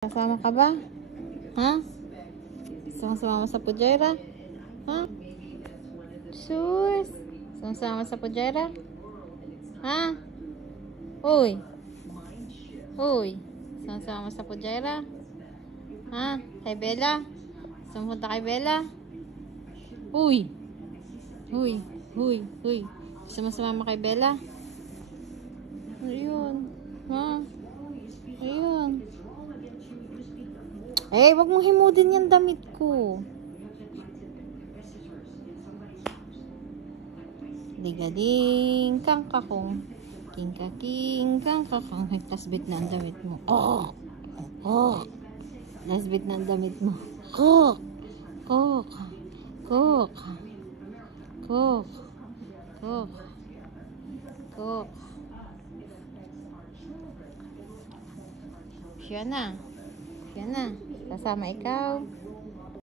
Kasama ka ba? Ha? Gusto mong sumama sa Pujera? Ha? Sus! Gusto mong sumama sa Pujera? Ha? Uy! Uy! Gusto mong sumama sa Pujera? Ha? Kay Bella? Gusto mong punta kay Bella? Uy! Uy! Uy! Uy! Gusto mong sumama kay Bella? Ayun. Ha? Ayun. Eh, wag mong himudin yung damit ko. Digading kang kakong. King kaking kang kakong. Ay, tasbit na ang damit mo. Oh! Oh! Tasbit na ang damit mo. Cook! Cook! Cook! Cook! Cook! Cook! Siya na. Kasama ikaw.